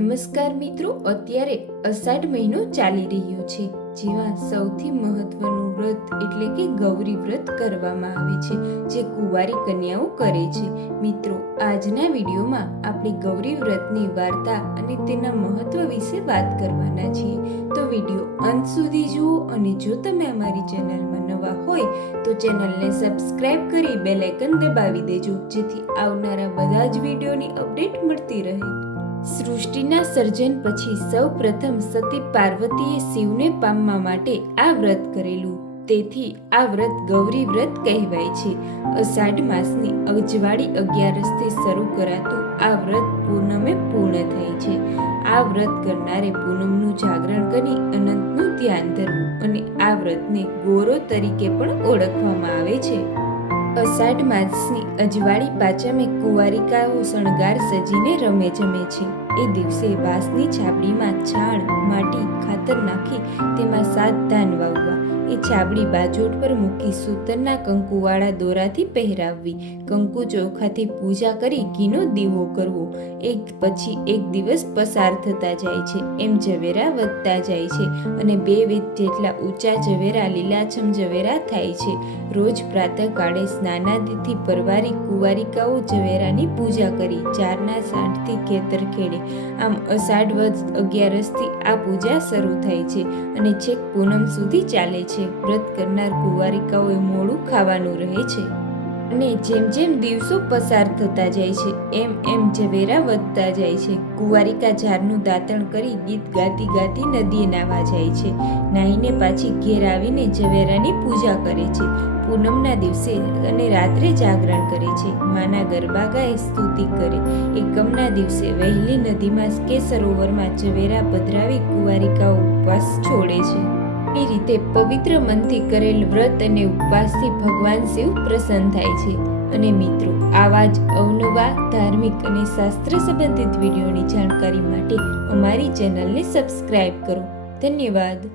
નમસ્કાર મિત્રો, અત્યારે અષાઢ મહિનો ચાલી રહ્યો છે, જેમાં સૌથી મહત્વનું વ્રત એટલે કે ગૌરી વ્રત કરવામાં આવે છે, જે કુંવારી કન્યાઓ કરે છે. મિત્રો, આજના વિડીયોમાં આપણે ગૌરી વ્રતની વાર્તા અને તેના મહત્વ વિશે વાત કરવાના છીએ. તો વિડીયો અંત સુધી જુઓ, અને જો તમે અમારી ચેનલમાં નવા હોય તો ચેનલને સબસ્ક્રાઇબ કરી બેલ આઇકન દબાવી દેજો, જેથી આવનારા બધા જ વિડીયોની અપડેટ મળતી રહે. સૃષ્ટિના સર્જન પછી સૌ પ્રથમ સતી પાર્વતીએ શિવને પામવા માટે આ વ્રત કરેલું, તેથી આ વ્રત ગૌરી વ્રત કહેવાય છે. અષાઢ માસની અજવાળી 11થી શરૂ કરાતું આ વ્રત પૂનમે પૂર્ણ થાય છે. આ વ્રત કરનારે પૂનમનું જાગરણ કરી અનંતનું ધ્યાન ધરવું, અને આ વ્રતને ગોરો તરીકે પણ ઓળખવામાં આવે છે. અષાઢ માસની અજવાળી પાંચમે કુંવારિકાઓ શણગાર સજીને રમે જમે છે. એ દિવસે વાંસની છાબડીમાં છાણ, માટી, ખાતર નાખી તેમાં 7 ધાન વાવવા. એ છાબડી બાજોટ પર મૂકી સૂતરના કંકુવાળા દોરાથી પહેરાવવી. કંકુ ચોખાથી પૂજા કરી ઘીનો દીવો કરવો. એક પછી એક દિવસ પસાર થતા જાય છે, એમ ઝવેરા વધતા જાય છે, અને 2 વેદ જેટલા ઊંચા ઝવેરા લીલાછમ ઝવેરા થાય છે. રોજ પ્રાતઃકાળે સ્નાનાદિથી પરવારી કુંવારિકાઓ ઝવેરાની પૂજા કરી ચારના સાંઠથી ખેતર ખેડે. આમ અષાઢ વદ 11થી આ પૂજા શરૂ થાય છે અને છેક પૂનમ સુધી ચાલે છે. વ્રત કરનાર કુંવારિકાઓએ મોડું ખાવાનું રહે છે, અને જેમ જેમ દિવસો પસાર થતા જાય છે એમ એમ ઝવેરા વધતા જાય છે. કુંવારિકા ઝારનું દાંતણ કરી ગીત ગાતી ગાતી નદીએ નાહવા જાય છે. નાહીને પાછી ઘેર આવીને ઝવેરાની પૂજા કરે છે. પૂનમના દિવસે અને રાત્રે જાગરણ કરે છે. માના ગરબા ગાય, સ્તુતિ કરે. એકમના દિવસે વહેલી નદીમાં કે સરોવરમાં ઝવેરા પધરાવી કુંવારિકાઓ ઉપવાસ છોડે છે. એ રીતે પવિત્ર મનથી કરેલ વ્રત અને ઉપવાસથી ભગવાન શિવ પ્રસન્ન થાય છે. અને મિત્રો, આવા જ અવનવા ધાર્મિક અને શાસ્ત્ર સંબંધિત વિડીયોની જાણકારી માટે અમારી ચેનલને સબસ્ક્રાઇબ કરો. ધન્યવાદ.